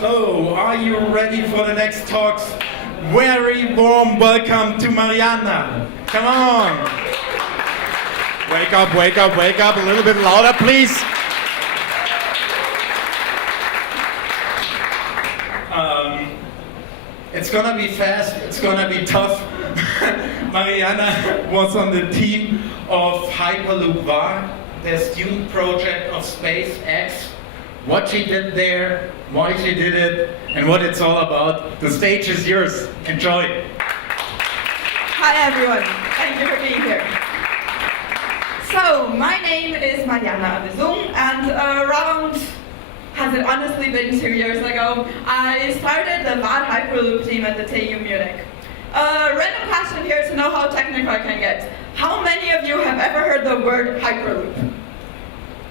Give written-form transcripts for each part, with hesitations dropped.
So, are you ready for the next talks? Very warm welcome to Mariana. Come on. Wake up, wake up, wake up. A little bit louder, please. It's gonna be fast, it's gonna be tough. Mariana was on the team of Hyperloop WARR, the student project of SpaceX. What she did there, why she did it, and what it's all about. The stage is yours. Enjoy. Hi everyone, thank you for being here. So, my name is Mariana Avezum, and has it honestly been 2 years ago, I started the WARR Hyperloop team at the TU Munich. Random question here to know how technical I can get. How many of you have ever heard the word Hyperloop?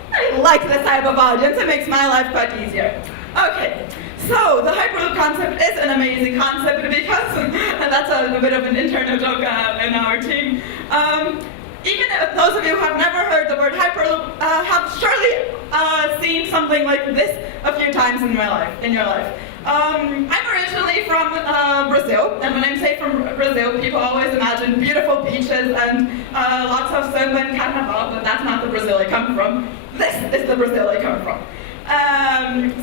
I like this type of audience, it makes my life quite easier. Okay, so the Hyperloop concept is an amazing concept because, and that's a bit of an internal joke in our team, even if those of you who have never heard the word Hyperloop have surely seen something like this a few times in your life. I'm originally from Brazil, and when I say from Brazil, people always imagine beautiful beaches and lots of samba and carnaval, but that's not the Brazil I come from. This is the Brazil I come from.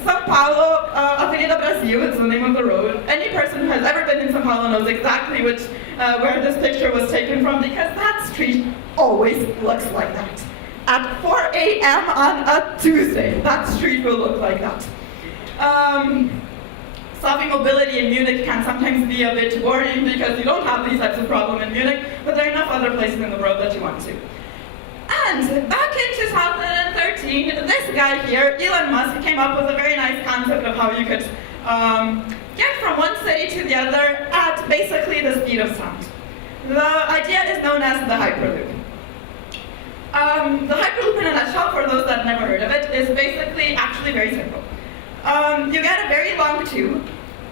São Paulo, Avenida Brasil is the name of the road. Any person who has ever been in São Paulo knows exactly where this picture was taken from, because that street always looks like that. At 4 a.m. on a Tuesday, that street will look like that. Solving mobility in Munich can sometimes be a bit boring because you don't have these types of problems in Munich, but there are enough other places in the world that you want to. And back in 2013, this guy here, Elon Musk, came up with a very nice concept of how you could get from one city to the other at basically the speed of sound. The idea is known as the Hyperloop. The Hyperloop in a nutshell, for those that have never heard of it, is basically actually very simple. You get a very long tube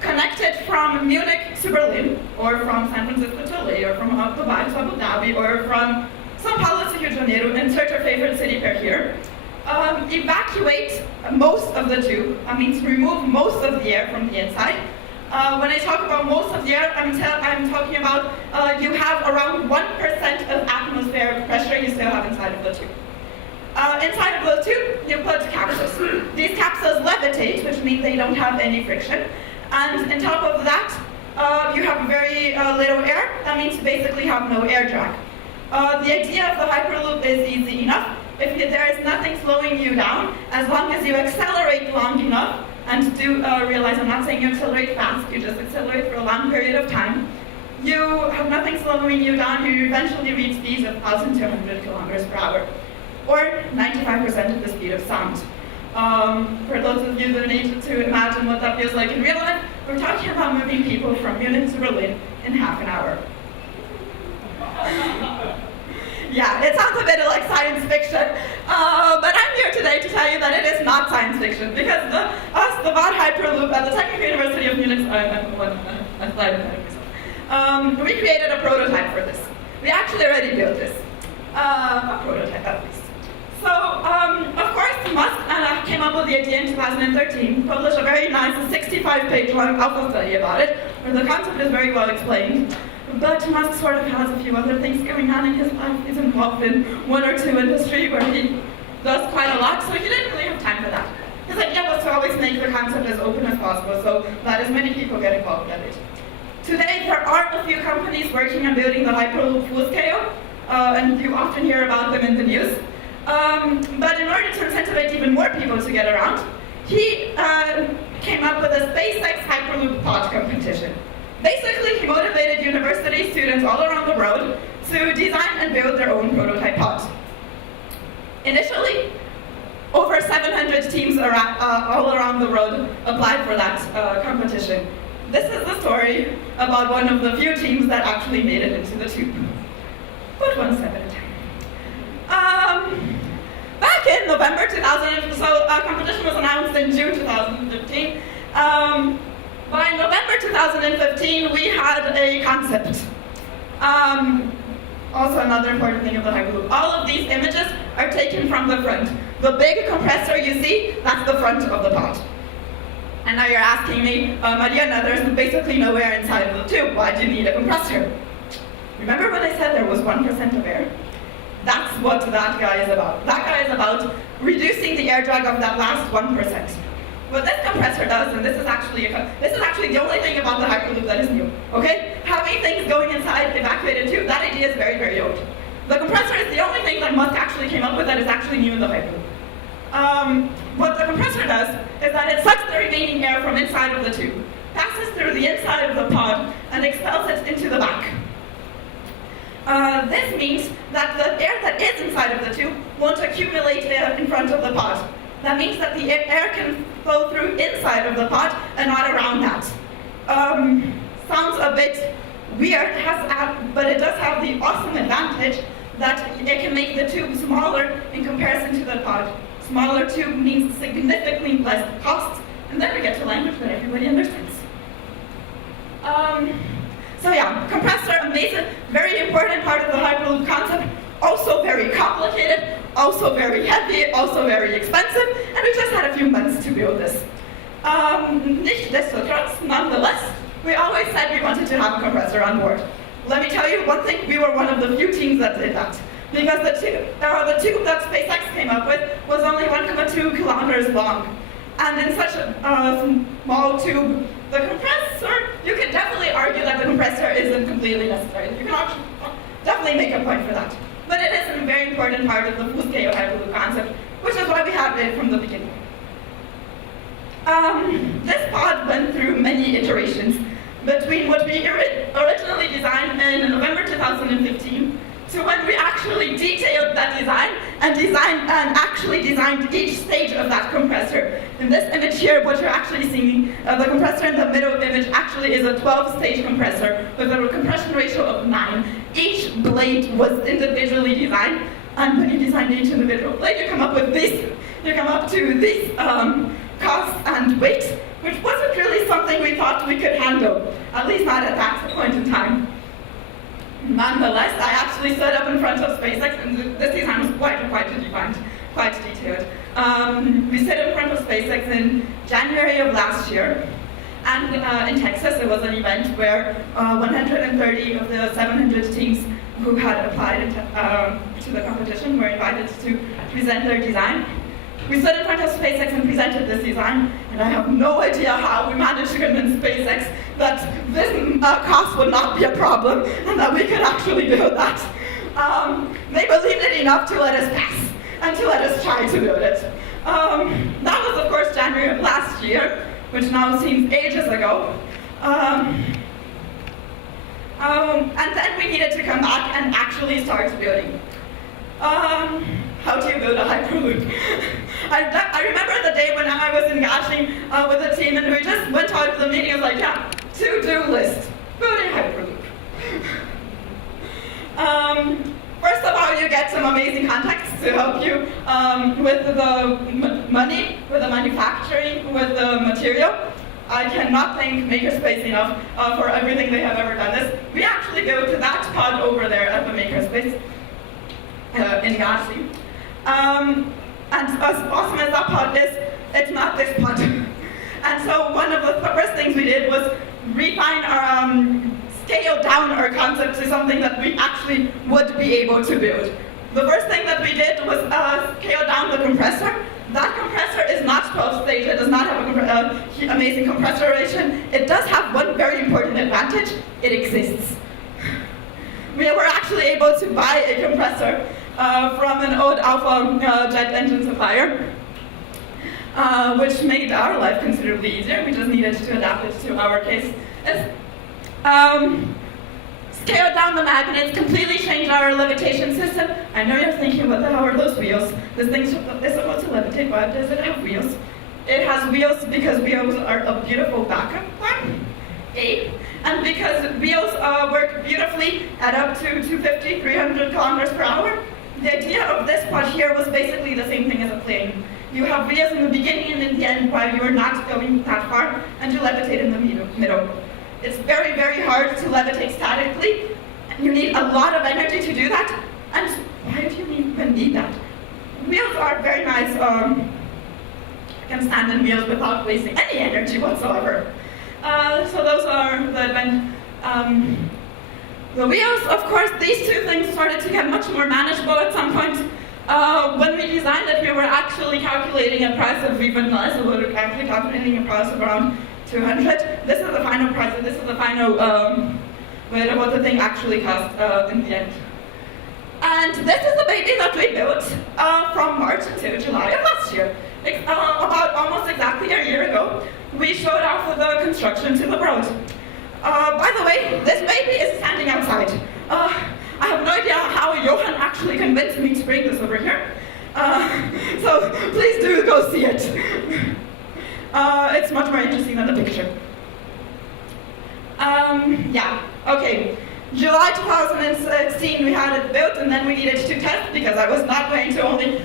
connected from Munich to Berlin, or from San Francisco to LA, or from Dubai to Abu Dhabi, or from São Paulo to Rio de Janeiro. Insert your favorite city pair here. Evacuate most of the tube. I mean, to remove most of the air from the inside. When I talk about most of the air, I'm talking about you have around 1% of atmospheric pressure you still have inside of the tube. Inside of the tube, you put capsules. These capsules levitate, which means they don't have any friction. And on top of that, you have very little air. That means you basically have no air drag. The idea of the Hyperloop is easy enough. If there is nothing slowing you down, as long as you accelerate long enough, and do realize I'm not saying you accelerate fast, you just accelerate for a long period of time, you have nothing slowing you down, you eventually reach speeds of 1,000 to 100 kilometers per hour, or 95% of the speed of sound. For those of you that need to imagine what that feels like in real life, we're talking about moving people from Munich to Berlin in half an hour. Yeah, it sounds a bit like science fiction, but I'm here today to tell you that it is not science fiction, because the WARR Hyperloop at the Technical University of Munich, we created a prototype for this. We actually already built this, a prototype at least. So, of course, Musk came up with the idea in 2013, published a very nice 65-page long alpha study about it, where the concept is very well explained. But Musk sort of has a few other things going on in his life. He's involved in one or two industry where he does quite a lot, so he didn't really have time for that. His idea was to always make the concept as open as possible so that as many people get involved in it. Today, there are a few companies working on building the Hyperloop full scale, and you often hear about them in the news. But in order to incentivize even more people to get around, he came up with a SpaceX Hyperloop pod competition. Basically, he motivated university students all around the world to design and build their own prototype pods. Initially, over 700 teams all around the world applied for that competition. This is the story about one of the few teams that actually made it into the tube. But one step at a time. Back in November 2000, so competition was announced in June 2015. By November 2015, we had a concept. Also another important thing of the Hyperloop. All of these images are taken from the front. The big compressor you see, that's the front of the pod. And now you're asking me, Mariana, there's basically no air inside of the tube. Why do you need a compressor? Remember when I said there was 1% of air? That's what that guy is about. That guy is about reducing the air drag of that last 1%. What this compressor does, and this is actually the only thing about the Hyperloop that is new, okay? Having things going inside evacuated tube, that idea is very, very old. The compressor is the only thing that Musk actually came up with that is actually new in the Hyperloop. What the compressor does is that it sucks the remaining air from inside of the tube, passes through the inside of the pod, and expels it into the back. This means that the air that is inside of the tube won't accumulate in front of the pod. That means that the air can flow through inside of the pod and not around that. Sounds a bit weird, but it does have the awesome advantage that it can make the tube smaller in comparison to the pod. Smaller tube means significantly less cost, and then we get to language that everybody understands. So yeah, compressor, amazing, very important part of the Hyperloop concept, also very complicated, also very heavy, also very expensive, and we just had a few months to build this. Nichtsdestotrotz, nonetheless, we always said we wanted to have a compressor on board. Let me tell you one thing, we were one of the few teams that did that. Because the tube that SpaceX came up with was only 1.2 kilometers long. And in such a small tube, the compressor, you can definitely argue that the compressor isn't completely necessary. You can actually definitely make a point for that. But it is a very important part of the full-scale Hyperloop concept, which is why we had it from the beginning. This pod went through many iterations between what we originally designed in November 2015 to when we actually detailed that design and actually designed each stage of that compressor. In this image here, what you're actually seeing, the compressor in the middle image actually is a 12-stage compressor with a compression ratio of 9. Each blade was individually designed, and when you design each individual blade, you come up to this cost and weight, which wasn't really something we thought we could handle, at least not at that point in time. Nonetheless, I actually stood up in front of SpaceX, and this design was quite defined, quite detailed. We stood in front of SpaceX in January of last year, and in Texas it was an event where 130 of the 700 teams who had applied to the competition were invited to present their design. We stood in front of SpaceX and presented this design, and I have no idea how we managed to convince SpaceX that this cost would not be a problem and that we could actually build that. They believed it enough to let us pass and to let us try to build it. That was, of course, January of last year, which now seems ages ago. And then we needed to come back and actually start building. How do you build a Hyperloop? I remember the day when I was in Gashi with the team, and we just went out of the meeting and was like, yeah, to-do list, build a Hyperloop. First of all, you get some amazing contacts to help you with the money, with the manufacturing, with the material. I cannot thank Makerspace enough for everything they have ever done this. We actually built that pod over there at the Makerspace in Gashi. And as awesome as that pod is, it's not this pod. And so one of the first things we did was refine our, scale down our concept to something that we actually would be able to build. The first thing that we did was scale down the compressor. That compressor is not 12-stage, it does not have an amazing compressor ratio. It does have one very important advantage, it exists. We were actually able to buy a compressor from an old Alpha jet engine supplier, which made our life considerably easier. We just needed to adapt it to our case. Scaled down the magnets, completely changed our levitation system. I know you're thinking, what the hell are those wheels? This thing is supposed to levitate, why does it have wheels? It has wheels because wheels are a beautiful backup plan, and because wheels work beautifully at up to 250, 300 kilometers per hour. The idea of this pod here was basically the same thing as a plane. You have wheels in the beginning and in the end while you're not going that far, and you levitate in the middle. It's very, very hard to levitate statically. You need a lot of energy to do that. And why do you even need that? Wheels are very nice can stand in wheels without wasting any energy whatsoever. So those are the wheels. Of course, these two things started to get much more manageable at some point. When we designed it, we were actually calculating a price of even less. We were actually calculating a price of around 200. This is the final price, and this is the final what the thing actually cost in the end. And this is the baby that we built from March until July of last year. About almost exactly a year ago, we showed off the construction to the world. By the way, this baby is standing outside. I have no idea how Johan actually convinced me to bring this over here. So please do go see it. It's much more interesting than the picture. Yeah, okay. July 2016 we had it built, and then we needed to test because I was not going to only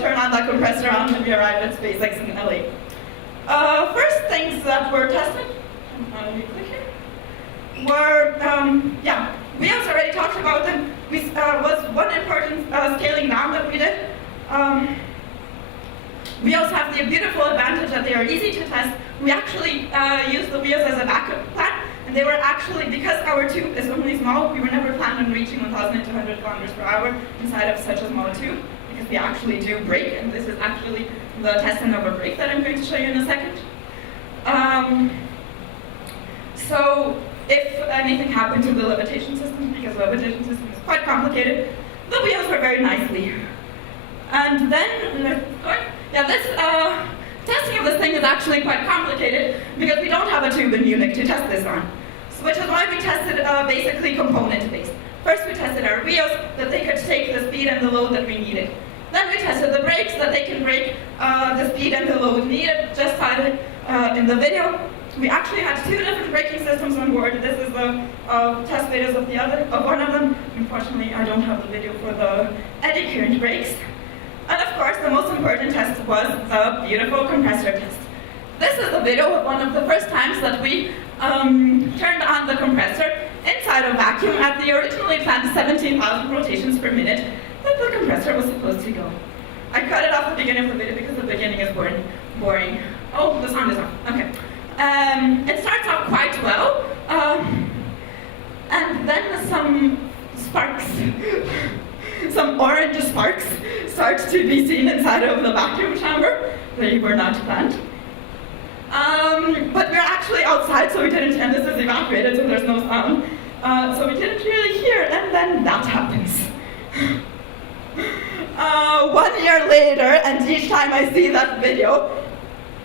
turn on that compressor on when we arrived at SpaceX in LA. First things that were tested, click here, were, wheels. Already talked about them. Was one important scaling down that we did. Wheels have the beautiful advantage that they are easy to test. We actually used the wheels as a backup plan. And they were actually, because our tube is only small, we were never planned on reaching 1,200 kilometers per hour inside of such a small tube, because we actually do brake, and this is actually the testing of a brake that I'm going to show you in a second. So if anything happened to the levitation system, because the levitation system is quite complicated, the wheels were very nicely. And then, this testing of this thing is actually quite complicated because we don't have a tube in Munich to test this on. So which is why we tested basically component-based. First we tested our wheels, that they could take the speed and the load that we needed. Then we tested the brakes, that they can brake the speed and the load needed, just like in the video. We actually had two different braking systems on board. This is the test videos of one of them. Unfortunately, I don't have the video for the eddy current brakes. And of course, the most important test was the beautiful compressor test. This is the video of one of the first times that we turned on the compressor inside a vacuum at the originally planned 17,000 rotations per minute that the compressor was supposed to go. I cut it off at the beginning of the video because the beginning is boring. Oh, the sound is on. Okay. It starts off quite well, and then some sparks, some orange sparks start to be seen inside of the vacuum chamber. They were not planned. But we're actually outside, so we didn't, and this is evaporated, so there's no sound. So we didn't really hear, and then that happens. 1 year later, and each time I see that video,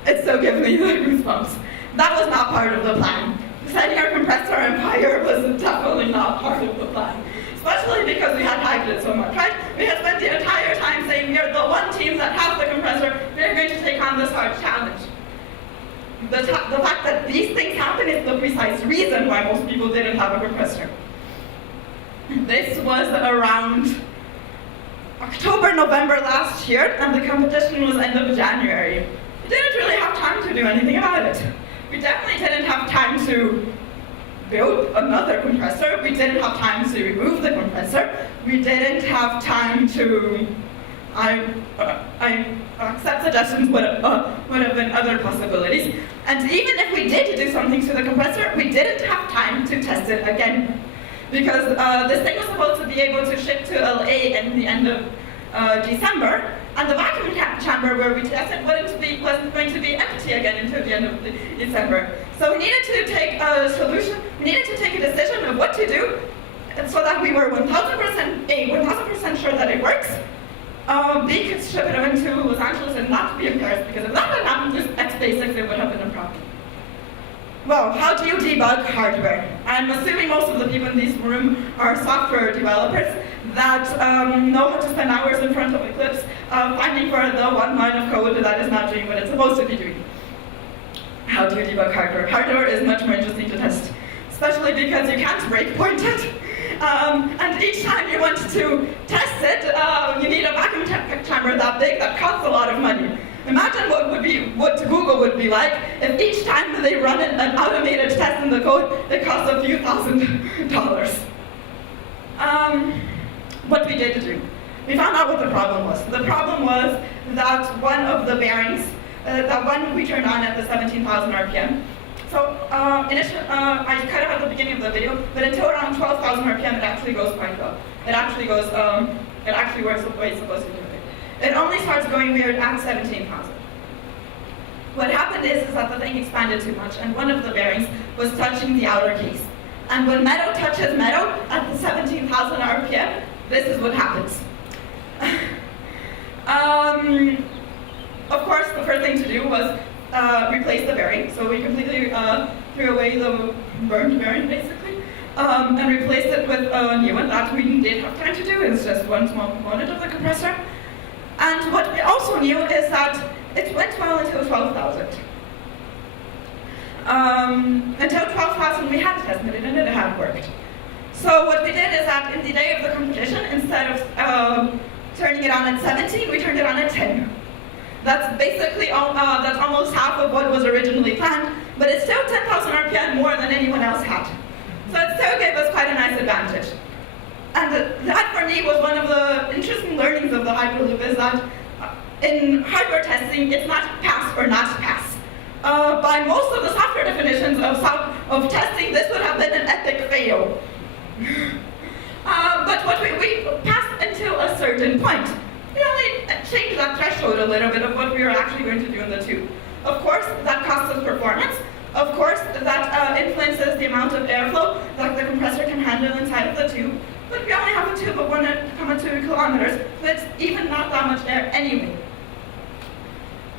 it still gives me the goosebumps. That was not part of the plan. Setting our compressor on fire was definitely not part of the plan. Especially because we had hyped it so much, right? We had spent the entire time saying we are the one team that has the compressor, we are going to take on this hard challenge. The fact that these things happen is the precise reason why most people didn't have a compressor. This was around October, November last year, and the competition was end of January. We didn't really have time to do anything about it. We definitely didn't have time to build another compressor. We didn't have time to remove the compressor. We didn't have time to, I accept suggestions would have been other possibilities. And even if we did do something to the compressor, we didn't have time to test it again. Because this thing was supposed to be able to ship to LA in the end of December, and the vacuum chamber where we tested wasn't going to be empty again until the end of December. So we needed to take a solution, we needed to take a decision of what to do so that we were 1,000% sure that it works. B, could ship it into Los Angeles and not be in Paris, because if that had happened at SpaceX, it would have been a problem. Well, how do you debug hardware? I'm assuming most of the people in this room are software developers that know how to spend hours in front of Eclipse finding for the one line of code that is not doing what it's supposed to be doing. How do you debug hardware? Hardware is much more interesting to test, especially because you can't breakpoint it. And each time you want to test it, you need a vacuum chamber that big that costs a lot of money. Imagine what Google would be like if each time they run an automated test in the code, it costs a few $1,000s. What we did do, we found out what the problem was. The problem was that one of the bearings That one we turned on at the 17,000 RPM. So initially, I cut it at the beginning of the video, but until around 12,000 RPM, it actually goes quite well. It actually goes, it actually works the way it's supposed to do it. It only starts going weird at 17,000. What happened is that the thing expanded too much, and one of the bearings was touching the outer case. And when metal touches metal at the 17,000 RPM, this is what happens. Of course, the first thing to do was replace the bearing. So we completely threw away the burned bearing, basically, and replaced it with a new one. That we did have time to do. It's just one small component of the compressor. And what we also knew is that it went well until 12,000. Until 12,000, we had tested it and it had worked. So what we did is that in the day of the competition, instead of turning it on at 17, we turned it on at 10. That's basically that's almost half of what was originally planned, but it's still 10,000 RPM more than anyone else had. So it still gave us quite a nice advantage. And that for me was one of the interesting learnings of the Hyperloop, is that in hardware testing, it's not pass or not pass. By most of the software definitions of testing, this would have been an epic fail. But what we passed until a certain point. We only changed that threshold a little bit of what we were actually going to do in the tube. Of course, that costs us performance. Of course, that influences the amount of airflow that the compressor can handle inside of the tube. But we only have a tube of 1.2 kilometers, so it's even not that much air anyway.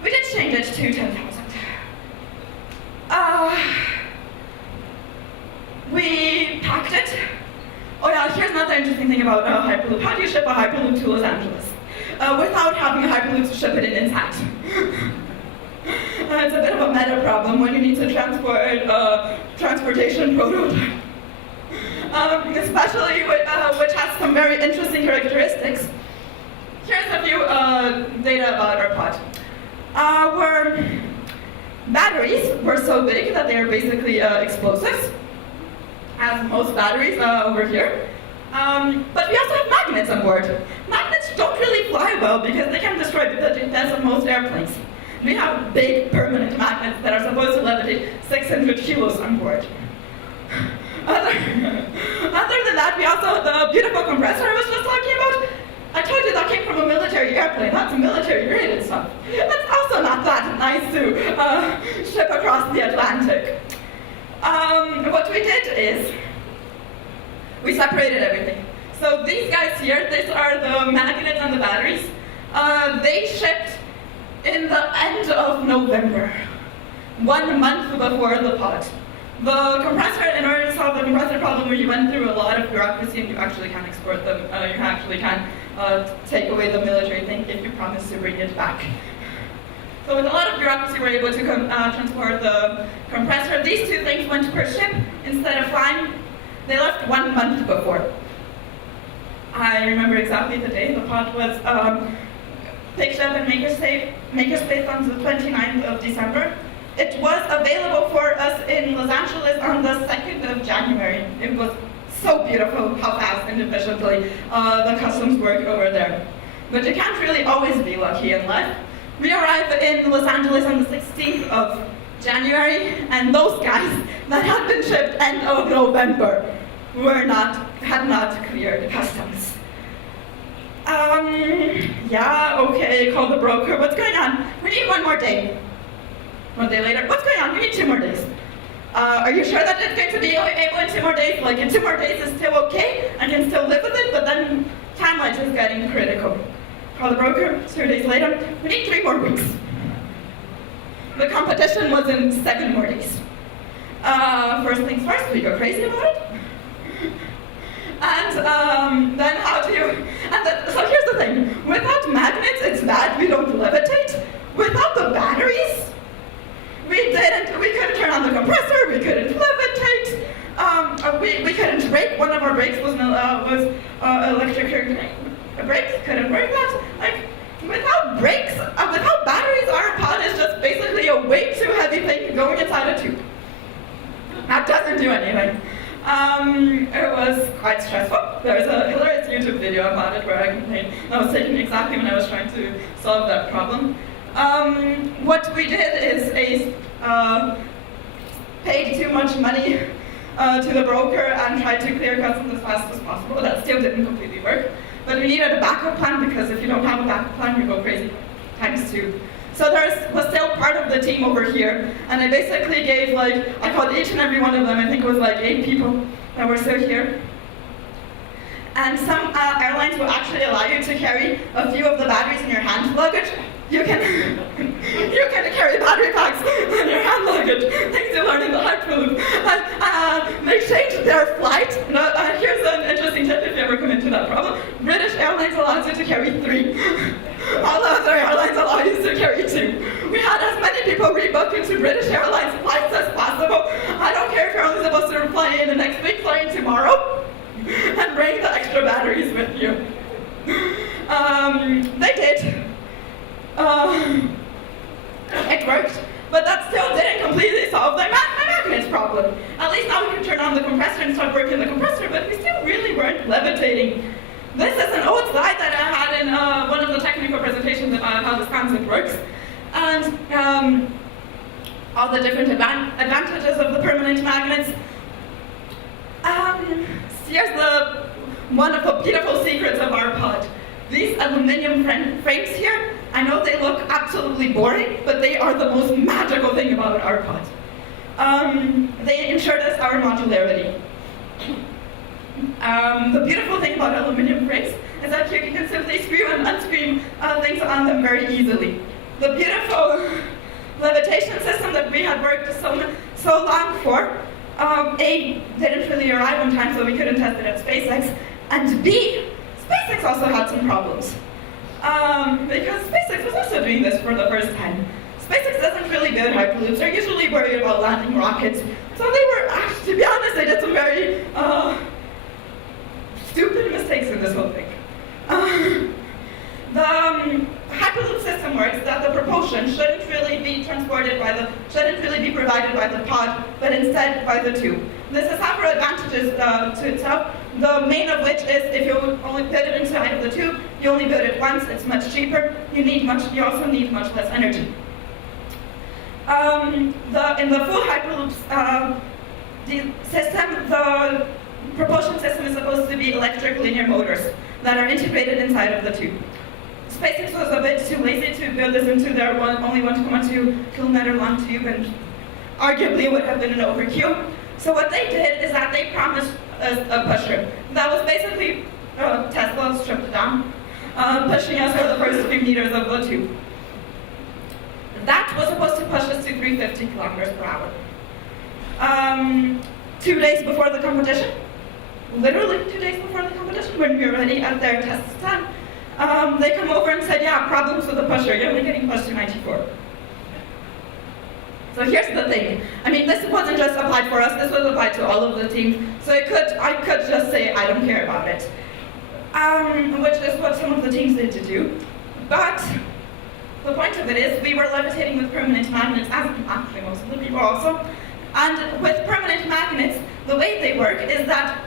We did change it to 10,000. We packed it. Oh yeah, here's another interesting thing about Hyperloop. How do you ship a Hyperloop to Los Angeles without having a Hyperloop to ship it in inside? It's a bit of a meta problem when you need to transport transportation prototype. Especially which has some very interesting characteristics. Here's a few data about our pod. Our batteries were so big that they are basically explosives, as most batteries over here. But we also have magnets on board. Magnets don't really fly well because they can destroy the defense of most airplanes. We have big permanent magnets that are supposed to levitate 600 kilos on board. Other than that, we also, the beautiful compressor I was just talking about, I told you that came from a military airplane. That's military grade stuff. That's also not that nice to ship across the Atlantic. What we did is, we separated everything. So these guys here, these are the magnets and the batteries. They shipped in the end of November, 1 month before the pod. The compressor, in order to solve the compressor problem where you went through a lot of bureaucracy and you actually can export them, you actually can take away the military thing if you promise to bring it back. So with a lot of bureaucracy, we're able to transport the compressor. These two things went per ship instead of flying. They left 1 month before. I remember exactly the day the pod was picked up in Makerspace on the 29th of December. It was available for us in Los Angeles on the 2nd of January. It was so beautiful how fast and efficiently the customs work over there. But you can't really always be lucky in life. We arrived in Los Angeles on the 16th of January, and those guys that had been shipped end of November had not cleared customs. Yeah, okay, call the broker. What's going on? We need 1 more day. 1 day later, what's going on? We need 2 more days. Are you sure that it's going to be able in 2 more days? Like in 2 more days is still okay, I can still live with it, but then timeline is getting critical. Call the broker, 2 days later, we need 3 more weeks. The competition was in 7 more days. First things first, we go crazy about it. And then how do you, so here's the thing, without magnets, it's bad, we don't levitate. Without the batteries, we couldn't turn on the compressor, we couldn't levitate, we couldn't brake. One of our brakes was electric brakes, couldn't work that. Like, without brakes, without batteries, our pod is just basically a way too heavy thing going inside a tube. That doesn't do anything. It was quite stressful. There's a hilarious YouTube video about it where I complained. That was taken exactly when I was trying to solve that problem. What we did is paid too much money to the broker and tried to clear customs as fast as possible. That still didn't completely work. But we needed a backup plan, because if you don't have a backup plan, you go crazy ×2. So there was still part of the team over here, and I basically gave, like, I called each and every one of them, I think it was like 8 people that were still here. And some airlines will actually allow you to carry a few of the batteries in your hand luggage. You can carry battery packs in your hand luggage, things you learn in the Hyperloop. And they changed their flight. Here's an interesting tip if you ever come into that problem. British Airlines allows you to carry 3. All other airlines allow you to carry 2. We had as many people rebook into British Airlines flights as possible. I don't care if you're only supposed to fly in the next week, fly in tomorrow, and bring the extra batteries with you. They did. It worked, but that still didn't completely solve the magnets problem. At least now we can turn on the compressor and start working the compressor, but we still really weren't levitating. This is an old slide that I had in one of the technical presentations about how this concept works, and all the different advantages of the permanent magnets. Here's one of the beautiful secrets of our pod. These aluminum frames here, I know they look absolutely boring, but they are the most magical thing about our pod. They ensured us our modularity. The beautiful thing about aluminum frames is that you can simply screw and unscrew things on them very easily. The beautiful levitation system that we had worked so long for, A, didn't really arrive on time, so we couldn't test it at SpaceX, and B, SpaceX also had some problems. Because SpaceX was also doing this for the first time. SpaceX doesn't really build Hyperloops. They're usually worried about landing rockets. So they were, to be honest, they did some very stupid mistakes in this whole thing. The Hyperloop system works that the propulsion shouldn't really be provided by the pod, but instead by the tube. This has several advantages to itself. The main of which is if you only put it inside of the tube, you only build it once, it's much cheaper. You also need much less energy. In the full Hyperloop system, the propulsion system is supposed to be electric linear motors that are integrated inside of the tube. SpaceX was a bit too lazy to build this into their only 1.2 kilometer long tube, and arguably it would have been an overkill. So what they did is that they promised us a pusher. That was basically Tesla stripped it down, pushing us for the first few meters of the tube. That was supposed to push us to 350 kilometers per hour. 2 days before the competition, literally 2 days before the competition, when we were already at their test stand, they come over and said, yeah, problems with the pusher, you're only getting pushed to 94. So here's the thing. I mean, this wasn't just applied for us, this was applied to all of the teams. So I could just say, I don't care about it. Which is what some of the teams did to do. But the point of it is, we were levitating with permanent magnets, as actually most of the people also. And with permanent magnets, the way they work is that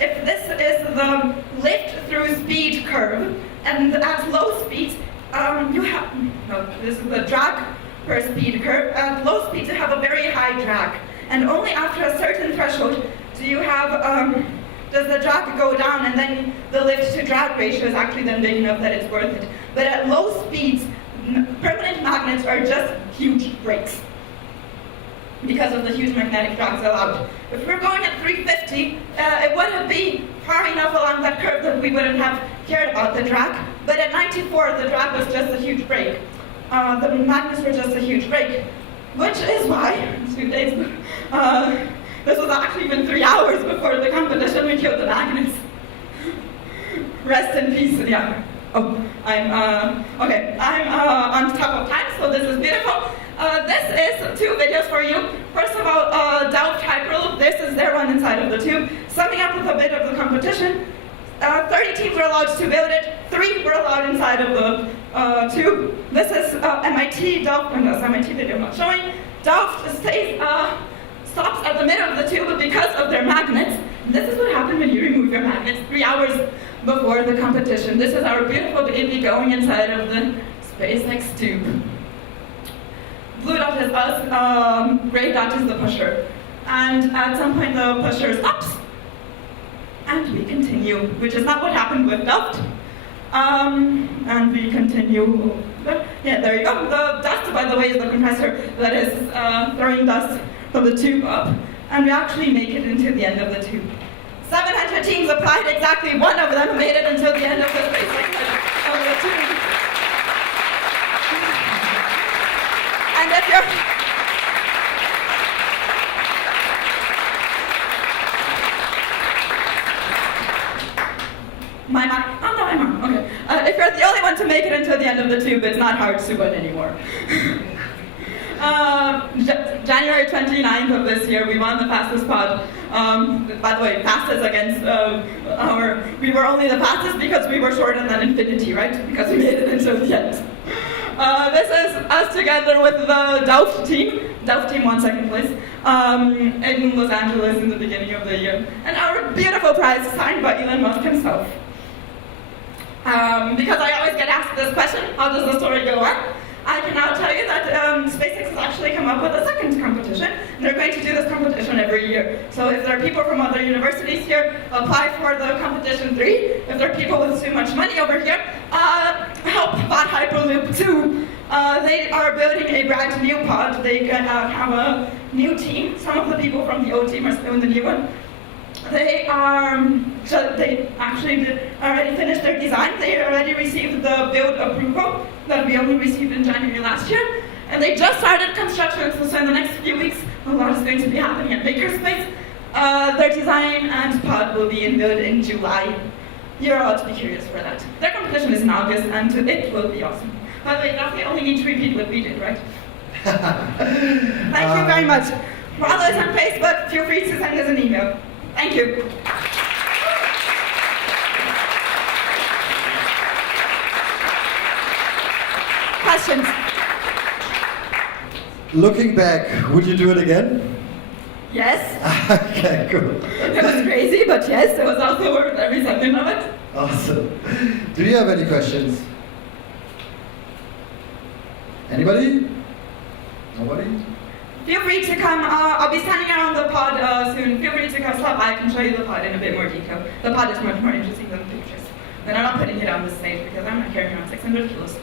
if this is the lift through speed curve, and at low speeds, this is the drag per speed curve. At low speeds, you have a very high drag. And only after a certain threshold do you have, does the drag go down, and then the lift to drag ratio is actually then big enough that it's worth it. But at low speeds, permanent magnets are just huge brakes because of the huge magnetic drags allowed. If we're going at 350, it wouldn't be far enough along that curve that we wouldn't have cared about the drag. But at 94, the drag was just a huge brake. The magnets were just a huge brake, which is why 2 days. This was actually even 3 hours before the competition. We killed the magnets. Rest in peace. Yeah. Oh, I'm on top of time, so this is beautiful. This is 2 videos for you. First of all, WARR Hyperloop. This is their one inside of the tube. Summing up with a bit of the competition. 30 teams were allowed to build it. 3 were allowed inside of the tube. This is MIT, Delft, and this MIT video I'm not showing. Delft stops at the middle of the tube because of their magnets. This is what happened when you remove your magnets 3 hours before the competition. This is our beautiful baby going inside of the SpaceX tube. Blue dot is us, gray dot is the pusher. And at some point the pusher stops, and we continue, which is not what happened with Delft. And we continue. Yeah, there you go. The dust, by the way, is the compressor that is throwing dust from the tube up. And we actually make it into the end of the tube. 700 teams applied, exactly one of them made it until the end of the SpaceX of the tube. And if you're... My mark? Oh no, I'm on. Okay. If you're the only one to make it until the end of the tube, it's not hard to win anymore. January 29th of this year, we won the fastest pod. By the way, fastest against we were only the fastest because we were shorter than infinity, right? Because we made it until the end. This is us together with the Delft team. Delft team won second place in Los Angeles in the beginning of the year. And our beautiful prize signed by Elon Musk himself. Because I always get asked this question, how does the story go on? I can now tell you that SpaceX has actually come up with a second competition, and they're going to do this competition every year. So if there are people from other universities here, apply for the competition 3. If there are people with too much money over here, help WARR Hyperloop 2. They are building a brand new pod. They have a new team. Some of the people from the old team are still in the new one. They actually already finished their design. They already received the build approval that we only received in January last year. And they just started construction, so in the next few weeks, a lot is going to be happening at Makerspace. Their design and pod will be in build in July. You're allowed to be curious for that. Their competition is in August, and it will be awesome. By the way, now they only need to repeat what we did, right? Thank you very much. Follow us on Facebook. Feel free to send us an email. Thank you. Questions? Looking back, would you do it again? Yes. Okay, cool. It was crazy, but yes, it was also worth every second of it. Awesome. Do you have any questions? Anybody? Nobody? Feel free to come. I'll be standing around the pod soon. Feel free to come stop by. I can show you the pod in a bit more detail. The pod is much more interesting than the pictures. And I'm not putting it on the stage because I'm not carrying around 600 kilos.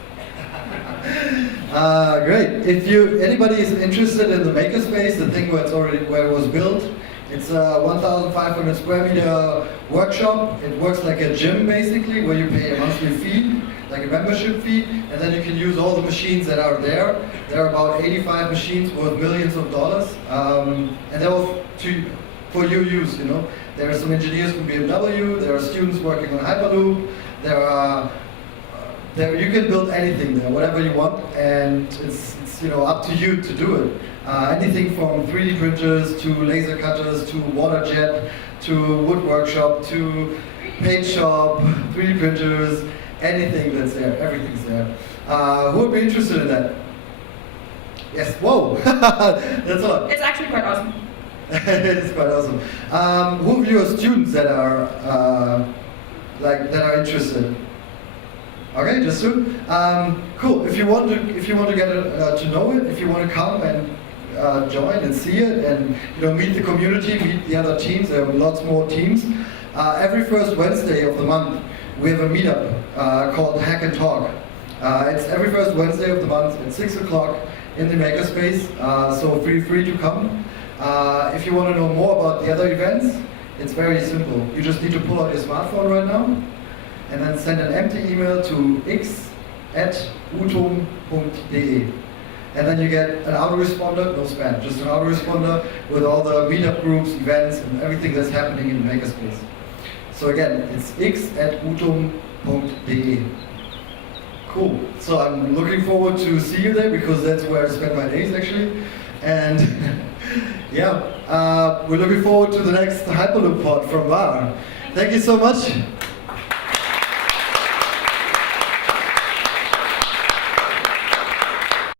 Great. If anybody is interested in the makerspace, the thing where it was built, it's a 1,500 square meter workshop. It works like a gym basically, where you pay a monthly fee, like a membership fee, and then you can use all the machines that are there. There are about 85 machines worth millions of dollars, and they're all for your use. You know, there are some engineers from BMW. There are students working on Hyperloop. You can build anything there, whatever you want, and it's up to you to do it. Anything from 3D printers to laser cutters to water jet to wood workshop to paint shop, 3D printers, anything that's there, everything's there. Who would be interested in that? Yes. Whoa, that's all. It's actually quite awesome. It's quite awesome. Who of you are students that are interested? Okay, just two. Cool. If you want to get to know it, if you want to come and join and see it, and meet the community, meet the other teams. There are lots more teams. Every first Wednesday of the month, we have a meetup called Hack and Talk. It's every first Wednesday of the month at 6 o'clock in the Makerspace. So feel free to come. If you want to know more about the other events, it's very simple. You just need to pull out your smartphone right now, and then send an empty email to x@utum.de. And then you get an autoresponder, no spam, just an autoresponder with all the meetup groups, events, and everything that's happening in the Makerspace. So again, it's x@utum.de. Cool. So I'm looking forward to see you there because that's where I spend my days actually. And yeah, we're looking forward to the next Hyperloop pod from WARR. Thank you so much.